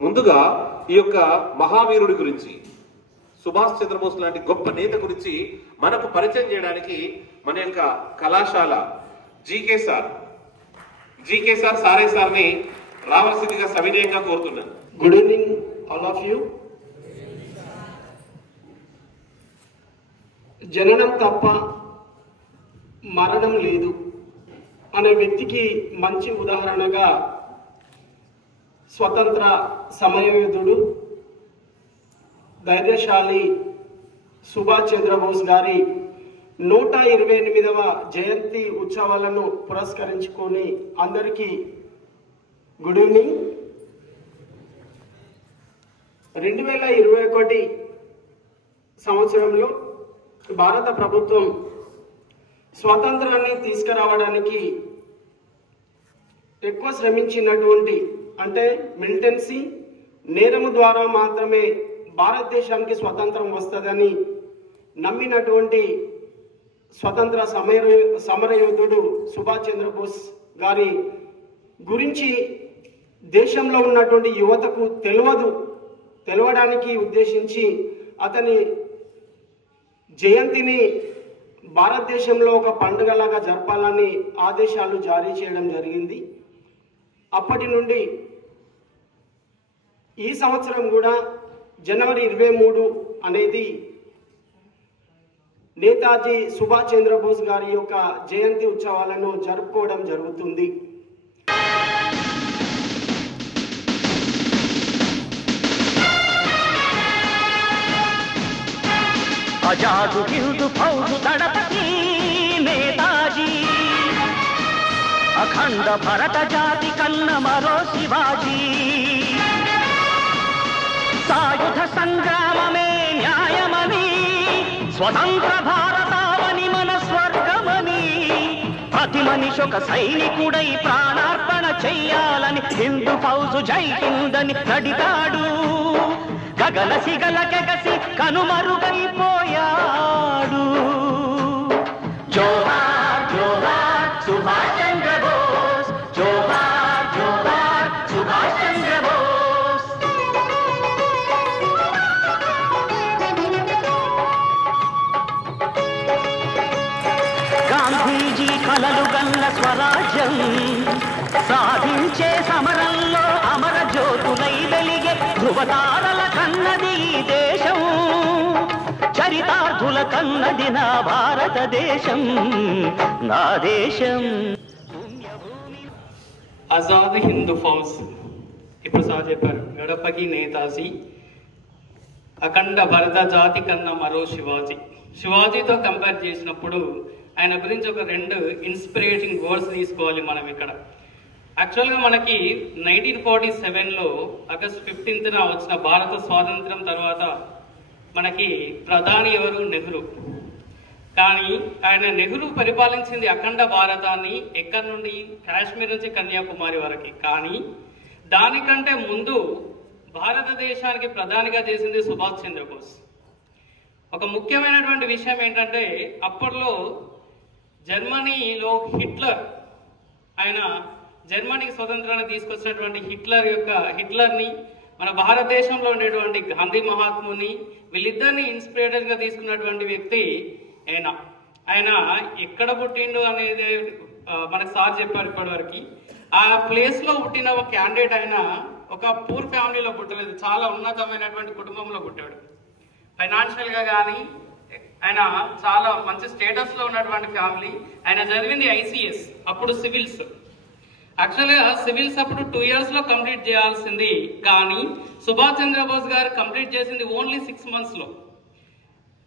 ముందుగా ఈ యొక్క మహావీరుడి గురించి, సుభాష్ చంద్రబోస్ లాంటి గొప్ప నేత గురించి మనకు పరిచయం చేయడానికి మన యొక్క కళాశాల జీకే సార్ సారే సార్ని రావాల్సిందిగా సవినయంగా కోరుతున్నాను. Good evening all of you. జననం తప్ప మరణం లేదు అనే వ్యక్తికి మంచి ఉదాహరణగా స్వతంత్ర సమరయోధుడు, ధైర్యశాలి సుభాష్ చంద్రబోస్ గారి 128వ జయంతి ఉత్సవాలను పురస్కరించుకొని అందరికీ గుడ్ ఈవినింగ్. 2021 సంవత్సరంలో భారత ప్రభుత్వం స్వాతంత్రాన్ని తీసుకురావడానికి ఎక్కువ శ్రమించినటువంటి, అంటే మిలిటెన్సీ నేరము ద్వారా మాత్రమే భారతదేశానికి స్వతంత్రం వస్తుందని నమ్మినటువంటి స్వతంత్ర సమరయోధుడు సుభాష్ చంద్రబోస్ గారి గురించి దేశంలో ఉన్నటువంటి యువతకు తెలవడానికి ఉద్దేశించి అతని జయంతిని భారతదేశంలో ఒక పండుగలాగా జరపాలని ఆదేశాలు జారీ చేయడం జరిగింది. అప్పటి నుండి ఈ సంవత్సరం కూడా జనవరి 23 అనేది నేతాజీ సుభాష్ చంద్రబోస్ గారి యొక్క జయంతి ఉత్సవాలను జరుపుకోవడం జరుగుతుంది. ఆజాదు హిందూ ఫౌజు దళపతి నేతాజీ, అఖండ భరత జాతి కన్న మరో శివాజీ, సాయుధ సంగ్రామమే న్యాయమని, స్వతంత్ర భారతావని మన స్వర్గమని, ప్రతి మనిషి ఒక సైనికుడై ప్రాణార్పణ చెయ్యాలని హిందూ ఫౌజు జై హిందని నడిగాడు. గగన సిగల కెగసి కనుమరుగైపోయాడు. జోహార్ జోహార్ సుభాష్ చంద్రబోస్, జోహార్ జోహార్ సుభాష్ చంద్రబోస్. గాంధీజీ కలలు గల్ల స్వరాజ్యం సాధించే సమరంలో అమర జ్యోతులై వెలిగే ధృవతారల కన్నది ఈ దేశం, చరితార్థుల కన్నది నా భారతదేశం, నా దేశం. ఆజాద్ హిందూ ఫౌజ్, ఇప్పుడు సార్ చెప్పారు, గడపకి నేతాజీ, అఖండ భరత జాతి కన్నా మరో శివాజీతో కంపేర్ చేసినప్పుడు ఆయన గురించి ఒక 2 ఇన్స్పిరేటింగ్ వర్డ్స్ తీసుకోవాలి మనం ఇక్కడ. యాక్చువల్గా మనకి 1947లో ఆగస్ట్ 15న వచ్చిన భారత స్వాతంత్రం తర్వాత మనకి ప్రధాని ఎవరు? నెహ్రూ. కానీ ఆయన నెహ్రూ పరిపాలించింది అఖండ భారతాన్ని ఎక్కడి నుండి? కాశ్మీర్ నుంచి కన్యాకుమారి వరకు. కానీ దానికంటే ముందు భారతదేశానికి ప్రధానిగా చేసింది సుభాష్ చంద్రబోస్. ఒక ముఖ్యమైనటువంటి విషయం ఏంటంటే, అప్పట్లో జర్మనీలో హిట్లర్, ఆయన జర్మనీకి స్వతంత్రాన్ని తీసుకొచ్చినటువంటి హిట్లర్ని మన భారతదేశంలో ఉండేటువంటి గాంధీ మహాత్ముని, వీళ్ళిద్దరిని ఇన్స్పిరేటర్గా తీసుకున్నటువంటి వ్యక్తి ఆయన ఎక్కడ పుట్టిండు అనేది మనకు సార్ చెప్పారు ఇప్పటివరకు. ఆ ప్లేస్లో పుట్టిన ఒక క్యాండిడేట్, ఆయన ఒక పూర్ ఫ్యామిలీలో పుట్టలేదు, చాలా ఉన్నతమైనటువంటి కుటుంబంలో పుట్టాడు. ఫైనాన్షియల్గా కానీ ఆయన చాలా మంచి స్టేటస్లో ఉన్నటువంటి ఫ్యామిలీ. ఆయన చదివింది ICS, అప్పుడు సివిల్స్. యాక్చువల్గా సివిల్స్ అప్పుడు 2 yearsలో కంప్లీట్ చేయాల్సింది, కానీ సుభాష్ చంద్రబోస్ గారు కంప్లీట్ చేసింది ఓన్లీ 6 monthsలో.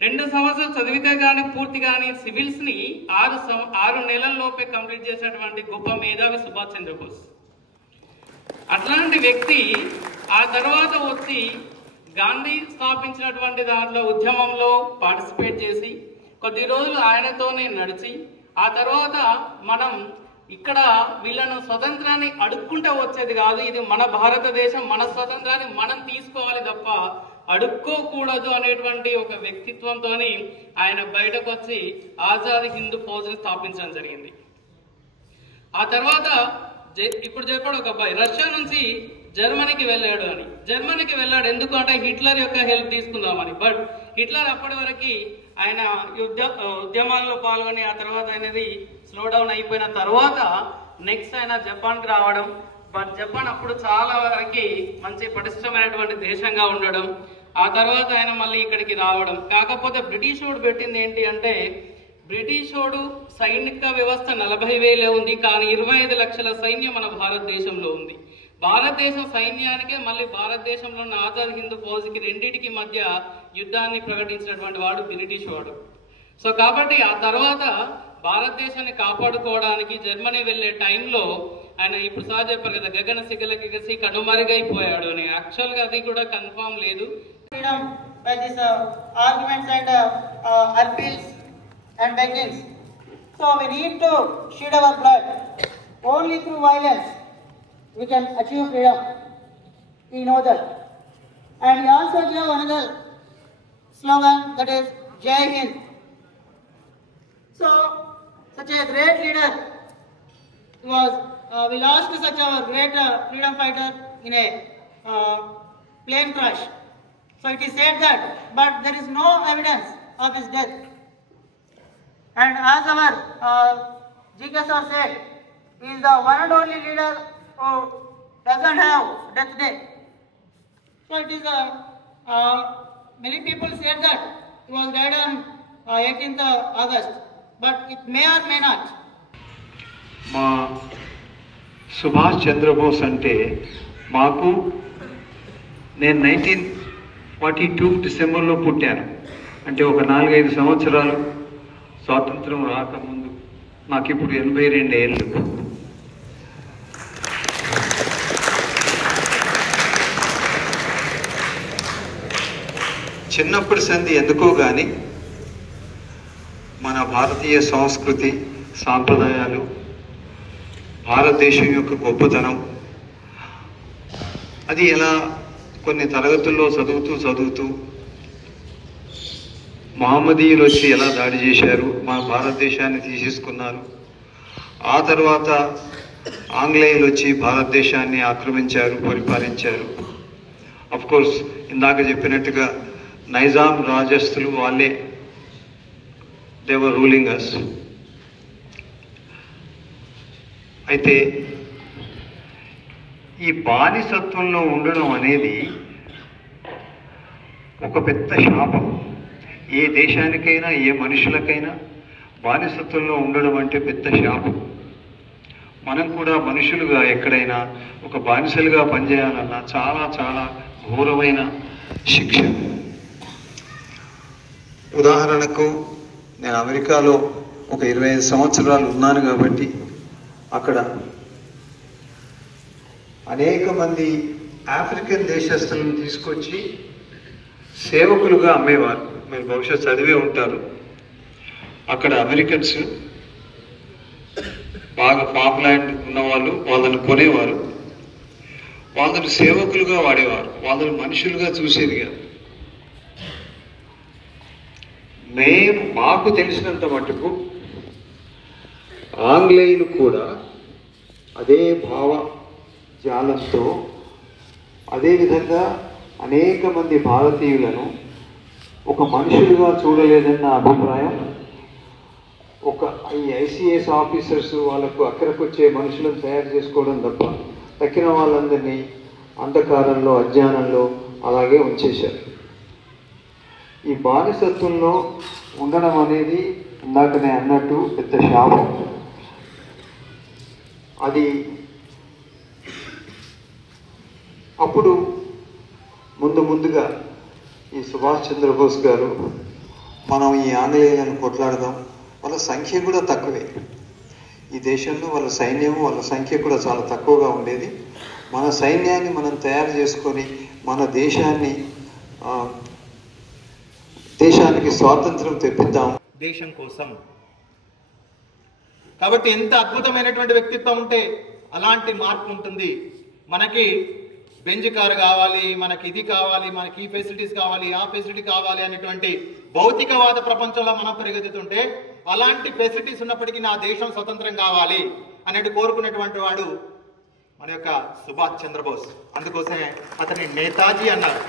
2 సంవత్సరాలు చదివితే కానీ పూర్తి కానీ సివిల్స్ని 6 నెలల్లోపే కంప్లీట్ చేసినటువంటి గొప్ప మేధావి సుభాష్ చంద్రబోస్. అట్లాంటి వ్యక్తి ఆ తర్వాత వచ్చి గాంధీ స్థాపించినటువంటి దాంట్లో ఉద్యమంలో పార్టిసిపేట్ చేసి కొద్ది రోజులు ఆయనతోనే నడిచి, ఆ తర్వాత మనం ఇక్కడ వీళ్ళను స్వతంత్రాన్ని అడుక్కుంటే వచ్చేది కాదు, ఇది మన భారతదేశం, మన స్వతంత్రాన్ని మనం తీసుకోవాలి తప్ప అడుక్కోకూడదు అనేటువంటి ఒక వ్యక్తిత్వంతో ఆయన బయటకు వచ్చి ఆజాద్ హిందూ ఫౌజ్ని స్థాపించడం జరిగింది. ఆ తర్వాత ఇప్పుడు చెప్పాడు ఒక అబ్బాయి, రష్యా నుంచి జర్మనీకి వెళ్ళాడు అని. జర్మనీకి వెళ్ళాడు ఎందుకు అంటే హిట్లర్ యొక్క హెల్ప్ తీసుకుందామని. బట్ హిట్లర్ అప్పటి వరకు ఆయన ఉద్యమాల్లో పాల్గొని ఆ తర్వాత అనేది స్లో డౌన్ అయిపోయిన తర్వాత నెక్స్ట్ ఆయన జపాన్కి రావడం. బట్ జపాన్ అప్పుడు చాలా వరకు మంచి పటిష్టమైనటువంటి దేశంగా ఉండడం. ఆ తర్వాత ఆయన మళ్ళీ ఇక్కడికి రావడం. కాకపోతే బ్రిటిష్ వాడు పెట్టింది ఏంటి అంటే, బ్రిటిష్ వాడు సైనిక వ్యవస్థ 40,000 ఉంది, కానీ 25 లక్షల సైన్యం మన భారతదేశంలో ఉంది. భారతదేశ సైన్యానికే మళ్ళీ భారతదేశంలో ఉన్న ఆజాద్ హిందూ ఫౌజ్కి రెండింటికి మధ్య యుద్ధాన్ని ప్రకటించినటువంటి వాడు బ్రిటిష్ వాడు. సో కాబట్టి ఆ తర్వాత భారతదేశాన్ని కాపాడుకోవడానికి జర్మనీ వెళ్ళే టైంలో ఆయన ఇప్పుడు సార్ చెప్పారు కదా, గగన సిగలకి కనుమరుగైపోయాడు అని. యాక్చువల్గా అది కూడా కన్ఫర్మ్ లేదు. By these arguments and appeals and beggings. So we need to shed our blood. Only through violence we can achieve freedom. We know that. And we also give another slogan, that is Jai Hind. So such a great leader was, we lost such a great freedom fighter in a plane crash. So it is said that, but there is no evidence of his death. And as our GK sir said, he is the one and only leader who doesn't have death day. So it is many people said that he was died on 18th August, but it may or may not. మా సుభాష్ చంద్రబోస్ అంటే మాకు, నేను 1942 డిసెంబర్లో పుట్టాను. అంటే ఒక 4-5 సంవత్సరాలు స్వాతంత్రం రాకముందు. నాకు ఇప్పుడు 82 ఏళ్ళు. చిన్నప్పటి సంధి ఎందుకో కానీ మన భారతీయ సంస్కృతి సాంప్రదాయాలు, భారతదేశం యొక్క గొప్పతనం, అది ఎలా కొన్ని తరగతుల్లో చదువుతూ మహమ్మదీయులు వచ్చి ఎలా దాడి చేశారు, మన భారతదేశాన్ని తీసేసుకున్నారు. ఆ తర్వాత ఆంగ్లేయులు వచ్చి భారతదేశాన్ని ఆక్రమించారు, పరిపాలించారు. అఫ్ కోర్స్ ఇందాక చెప్పినట్టుగా నైజాం రాజస్తులు వాళ్ళే, దే వర్ రూలింగ్ అస్. అయితే ఈ బానిసత్వంలో ఉండడం అనేది ఒక పెద్ద శాపం. ఏ దేశానికైనా ఏ మనుషులకైనా బానిసత్వంలో ఉండడం అంటే పెద్ద శాపం. మనం కూడా మనుషులుగా ఎక్కడైనా ఒక బానిసలుగా పనిచేయాలన్నా చాలా చాలా ఘోరమైన శిక్ష. ఉదాహరణకు నేను అమెరికాలో ఒక 25 సంవత్సరాలు ఉన్నాను కాబట్టి అక్కడ అనేక మంది ఆఫ్రికన్ దేశస్తులను తీసుకొచ్చి సేవకులుగా అమ్మేవారు. మీరు బహుశా చదివే ఉంటారు. అక్కడ అమెరికన్స్ బాగా పాపులాండ్ ఉన్నవాళ్ళు వాళ్ళని కొనేవారు, వాళ్ళని సేవకులుగా వాడేవారు, వాళ్ళని మనుషులుగా చూసేది కాదు. మాకు తెలిసినంత మటుకు ఆంగ్లేయులు కూడా అదే భావజాలంతో, అదేవిధంగా అనేక మంది భారతీయులను ఒక మనుషులుగా చూడలేదన్న అభిప్రాయం. ఒక ఈ ఐసిఎస్ ఆఫీసర్స్ వాళ్ళకు అక్కడికి వచ్చే మనుషులను తయారు చేసుకోవడం తప్ప తక్కిన వాళ్ళందరినీ అంధకారంలో, అజ్ఞానంలో అలాగే ఉంచేశారు. ఈ బానిసత్వంలో ఉండడం అనేది ఇందాకనే అన్నట్టు పెద్ద శాపం. అది అప్పుడు ముందుగా ఈ సుభాష్ చంద్రబోస్ గారు, మనం ఈ ఆంగ్లేయులను కొట్లాడదాం, వాళ్ళ సంఖ్య కూడా తక్కువే, ఈ దేశంలో వాళ్ళ సైన్యం, వాళ్ళ సంఖ్య కూడా చాలా తక్కువగా ఉండేది. మన సైన్యాన్ని మనం తయారు చేసుకొని మన దేశానికి స్వాతంత్రం తెప్పిద్దాం దేశం కోసం. కాబట్టి ఎంత అద్భుతమైనటువంటి వ్యక్తిత్వం ఉంటే అలాంటి మార్పు ఉంటుంది. మనకి బెంజ్ కారు కావాలి, మనకి ఇది కావాలి, మనకి ఈ ఫెసిలిటీస్ కావాలి, ఆ ఫెసిలిటీ కావాలి అనేటువంటి భౌతికవాద ప్రపంచంలో మనం పెరుగుతుంటే, అలాంటి ఫెసిలిటీస్ ఉన్నప్పటికీ నా దేశం స్వతంత్రం కావాలి అన్నట్టు కోరుకునేటువంటి వాడు మన యొక్క సుభాష్ చంద్రబోస్. అందుకోసమే అతని నేతాజీ అన్నారు.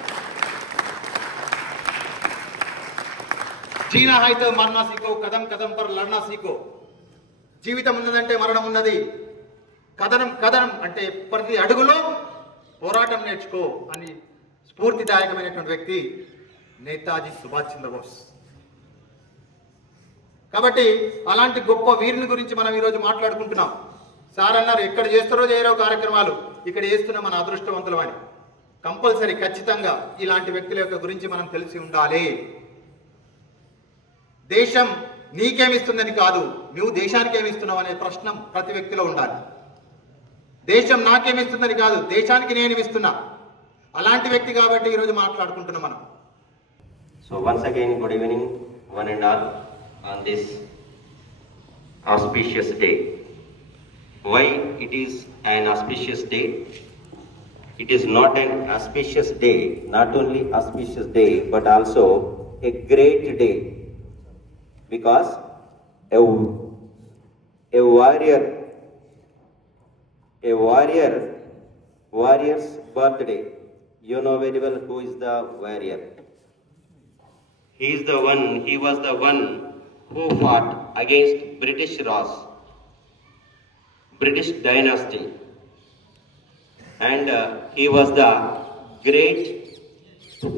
జీనా హై తో మరనా సీకో, కదం కదం పర్ లడ్నా సీకో. జీవితం ఉన్నదంటే మరణం ఉన్నది, కథనం కథనం అంటే ప్రతి అడుగులో పోరాటం నేర్చుకో అని స్ఫూర్తిదాయకమైనటువంటి వ్యక్తి నేతాజీ సుభాష్ చంద్రబోస్. కాబట్టి అలాంటి గొప్ప వీరుని గురించి మనం ఈరోజు మాట్లాడుకుంటున్నాం. సార్ అన్నారు ఎక్కడ చేస్తారో చేయరో కార్యక్రమాలు, ఇక్కడ చేస్తున్న మన అదృష్టవంతులం అని. కంపల్సరీ ఖచ్చితంగా ఇలాంటి వ్యక్తుల యొక్క గురించి మనం తెలిసి ఉండాలి. దేశం నీకేమిస్తుందని కాదు, నువ్వు దేశానికి ఏమిస్తున్నావు అనే ప్రశ్న ప్రతి వ్యక్తిలో ఉండాలి. దేశం నాకేమిస్తుందని కాదు, దేశానికి నేను ఇస్తున్నా. అలాంటి వ్యక్తి కాబట్టి ఈరోజు మాట్లాడుకుంటున్నాం మనం. So once again, good evening, one and all, on this auspicious day. Why it is an auspicious day? It is not an auspicious day, not only auspicious day, but also a great day. Because a warrior's birthday. You know very well who is the warrior. He was the one who fought against British Raj, British dynasty. And he was the great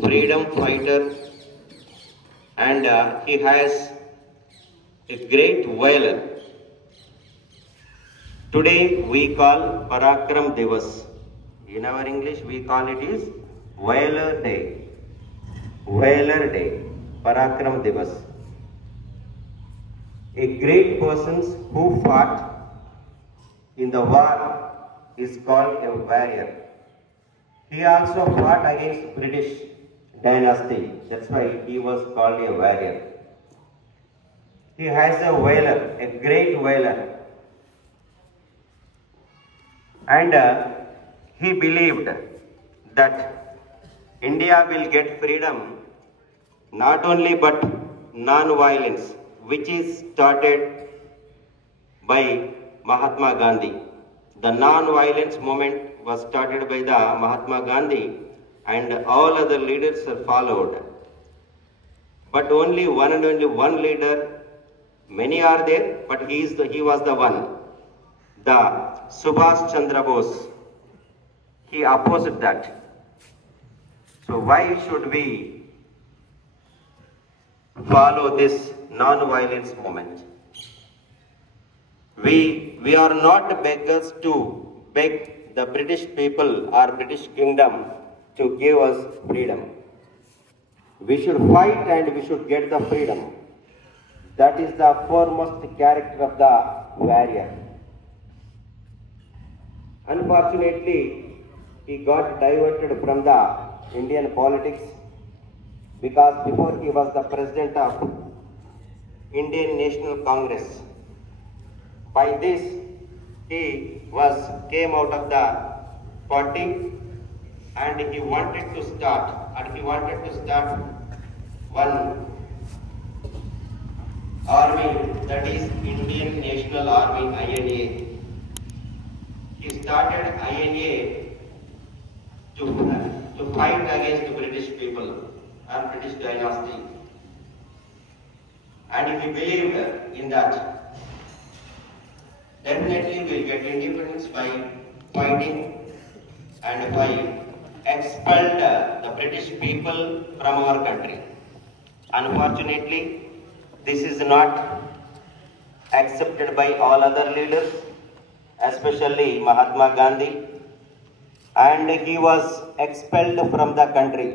freedom fighter, and he has a great valor. Today we call Parakram Divas. In our English we call it is Valor Day. Valor Day, Parakram Divas. A great person who fought in the war is called a warrior. He also fought against British dynasty. That's why he was called a warrior. He has a valor, a great valor. And he believed that India will get freedom not only but non-violence, which is started by Mahatma Gandhi. The non-violence movement was started by the Mahatma Gandhi, and all other leaders are followed. But only one leader, many are there, but he was the one. The Subhash Chandra Bose, he opposed that. So why should we follow this non-violence movement? We are not beggars to beg the British people or British kingdom to give us freedom. We should fight and we should get the freedom. That is the foremost character of the warrior. Unfortunately, he got diverted from the Indian politics, because before he was the president of Indian National Congress. By this, he came out of the party, and he wanted to start one army, that is Indian National Army, INA. He started INA to fight against the British people and British dynasty. And he believed in that. Definitely we'll get independence by fighting and by expelled the British people from our country. Unfortunately, this is not accepted by all other leaders, especially Mahatma Gandhi, and he was expelled from the country.